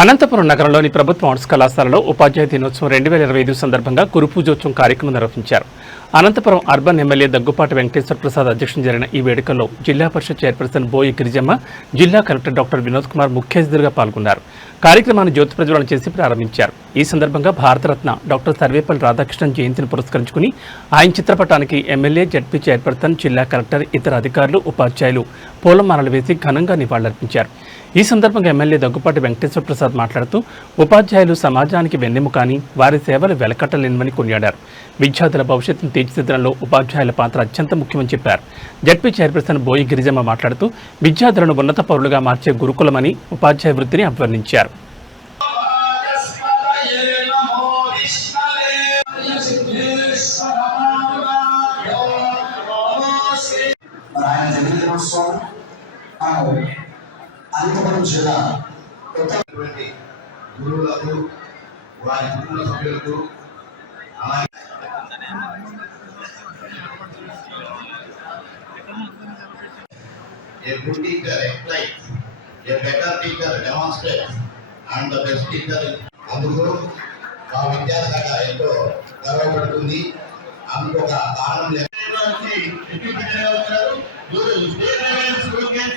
అనంతపురం నగరంలోని ప్రభుత్వ ఆర్ట్స్ కళాశాలలో ఉపాధ్యాయ దినోత్సవం రెండు వేల ఇరవై ఐదు సందర్భంగా గురు పూజోత్సవం కార్యక్రమం నిర్వహించారు. అనంతపురం అర్బన్ ఎమ్మెల్యే దగ్గుపాటి వెంకటేశ్వర ప్రసాద్ అధ్యక్షతన జరిగిన ఈ వేడుకల్లో జిల్లా పరిషత్ చైర్పర్సన్ బోయి గిరిజమ్మ జిల్లా కలెక్టర్ డాక్టర్ వినోద్ కుమార్ ముఖ్య అతిథులుగా పాల్గొన్నారు. కార్యక్రమాన్ని జ్యోతి ప్రజ్వలన చేసి ప్రారంభించారు. ఈ సందర్భంగా భారతరత్న డాక్టర్ సర్వేపల్లి రాధాకృష్ణన్ జయంతిని పురస్కరించుకుని ఆయన చిత్రపటానికి ఎమ్మెల్యే జడ్పీ చైర్పర్సన్ జిల్లా కలెక్టర్ ఇతర అధికారులు ఉపాధ్యాయులు పూలమాలలు వేసి ఘనంగా నివాళులర్పించారు. ఈ సందర్భంగా ఎమ్మెల్యే దగ్గుపాటి వెంకటేశ్వర ప్రసాద్ మాట్లాడుతూ ఉపాధ్యాయులు సమాజానికి వెన్నెము కాని వారి సేవలు వెలకట్టలేనివని కొనియాడారు. విద్యార్థుల భవిష్యత్తును తీర్చిదిద్దడంలో ఉపాధ్యాయుల పాత్ర అత్యంత ముఖ్యమని చెప్పారు. జడ్పీ చైర్పర్సన్ బోయి గిరిజమ్మ మాట్లాడుతూ విద్యార్థులను ఉన్నత పౌరులుగా మార్చే గురుకులమని ఉపాధ్యాయ వృత్తిని అభివర్ణించారు. అనంతపురం జిల్లా గురువులకు వారి కుటుంబ సభ్యులకు అలాగే A good teacher explains, a better teacher demonstrates, and the best teacher is అందుకు మా విద్యాశాఖ ఎంతో గర్వపడుతుంది అందుకు ఒక కారణం లేదు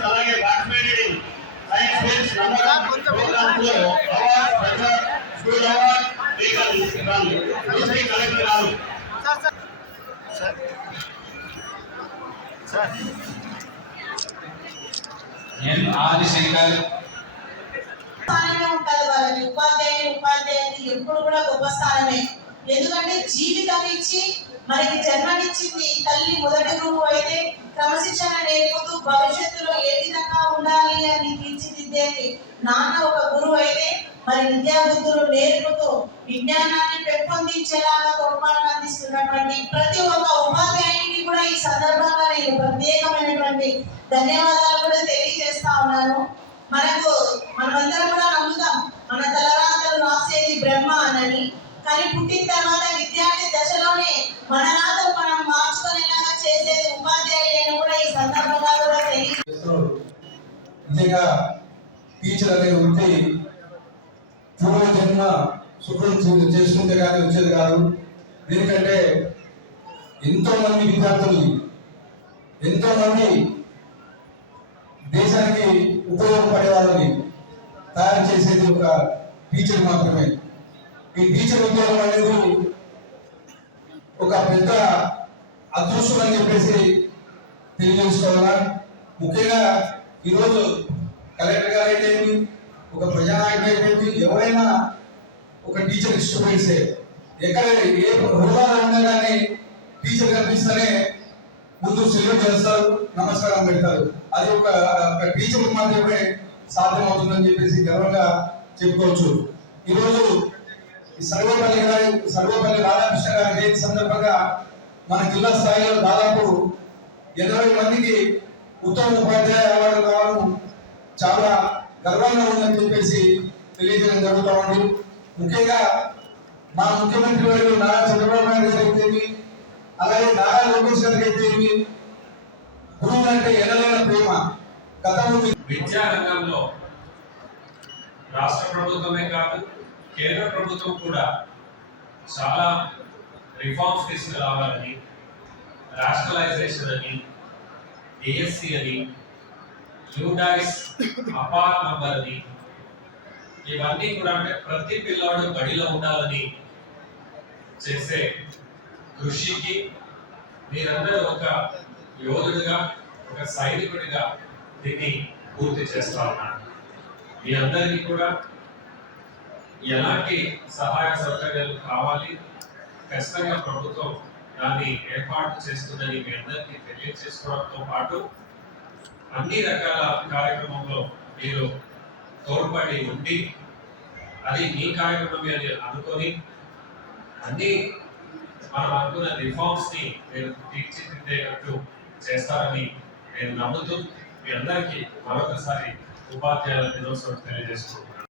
అలాగే పార్టిసిపేటెడ్ ఎన్ ఆదిశంకర్ స్థానమే ఉంటుంది వాళ్ళకి. ఉపాధ్యాయుని ఉపాధ్యాయుని ఎప్పుడు కూడా గొప్ప స్థానమే. ఎందుకంటే జీవితం ఇచ్చి మనకి జన్మనిచ్చింది తల్లి మొదటి గురువు అయితే క్రమశిక్షణ నేర్పుతూ భవిష్యత్తులో ఏ విధంగా ఉండాలి అని తీర్చిదిద్దేది నాన్న ఒక గురువు అయితే మరి విద్యాబుద్ధులు నేర్పుతూ విజ్ఞానాన్ని పెంపొందించేలాగా తోడ్పాటు అందిస్తున్నటువంటి ప్రతి ఒక్క ఉపాధ్యాయునికి కూడా ఈ సందర్భంగా నేను ప్రత్యేకమైనటువంటి ధన్యవాదాలు కూడా తెలియజేస్తా ఉన్నాను మనకు మనమందరం కూడా నమ్ముతాం మన తలరాతలు రాసేది బ్రహ్మ అని కానీ పుట్టిన తర్వాత విద్యార్థి దశలోనే మన నాతో మనం మార్చుకునేలాగా చేసేది ఉపాధ్యాయులు అని కూడా ఈ సందర్భంగా కూడా తెలియ నిజంగా టీచర్ అనే వృత్తి పూర్వ జన్మ సుఖం చేసుకుంటే కానీ వచ్చేది కాదు. దీనికంటే ఎంతో మంది విద్యార్థుల్ని ఎంతో మంది దేశానికి ఉపయోగపడే వాళ్ళని తయారు చేసేది ఒక టీచర్ మాత్రమే. ఈ టీచర్ ఉద్యోగం అనేది ఒక పెద్ద అదృష్టం అని చెప్పేసి తెలియజేసుకోవాలా? ముఖ్యంగా ఈరోజు కలెక్టర్ గారు అయితే ఒక ప్రజానాయకుడు అయిపోయింది ఎవరైనా ఒక టీచర్ ఇష్టపడిస్తే ఎక్కడ ఏ హోదాలో ఉన్నా కానీ టీచర్ కనిపిస్తేనే ముందు సెల్యూట్ చేస్తారు నమస్కారం పెడతారు. అది ఒక ఒక టీచర్ మాత్రమే సాధ్యమవుతుందని చెప్పేసి గర్వంగా చెప్పుకోవచ్చు. ఈరోజు ఈ సర్వేపల్లి గారి సర్వపల్లి రాధాకృష్ణ గారి జయంతి సందర్భంగా మన జిల్లా స్థాయిలో దాదాపు ఎనభై మందికి ఉత్తమ ఉపాధ్యాయ అవార్డు రావడం చాలా గర్వంగా ఉందని చెప్పేసి తెలియజేయడం జరుగుతూ ఉంది. ముఖ్యంగా మా ముఖ్యమంత్రి వారు నారా చంద్రబాబు నాయుడు గారు అలాగే నారా లోకేష్ గారికి అయితేమి గురువు అంటే ఎనలేన ప్రేమ గతంలో విద్యా రంగంలో రాష్ట్ర ప్రభుత్వమే కాదు కేంద్ర ప్రభుత్వం కూడా చాలా రిఫార్మ్స్ తీసుకురావాలని రాష్ట్రలైజేషన్ అని డిఎస్సి అని యూడైస్ అపార్ నంబర్ అని ఇవన్నీ కూడా అంటే ప్రతి పిల్లాడు బడిలో ఉండాలని చేసే కృషికి మీరందరూ ఒక యోధుడిగా ఒక సైనికుడిగా దీన్ని పూర్తి చేస్తా ఉన్నాను మీ అందరికీ కూడా ఎలాంటి సహాయ సౌకర్యాలు కావాలి? ఖచ్చితంగా ప్రభుత్వం దాన్ని ఏర్పాటు చేస్తుందని మీ అందరికీ తెలియజేసుకోవడంతో పాటు అన్ని రకాల కార్యక్రమంలో మీరు తోడ్పడి ఉండి అది మీ కార్యక్రమమే అని అనుకొని అన్ని మనం అనుకున్న రిఫార్మ్స్ని మీరు తీర్చిదిద్దేటట్టు చేస్తారని నేను నమ్ముతూ మీ అందరికీ మరొకసారి ఉపాధ్యాయుల దినోత్సవం తెలియజేసుకుంటున్నాను.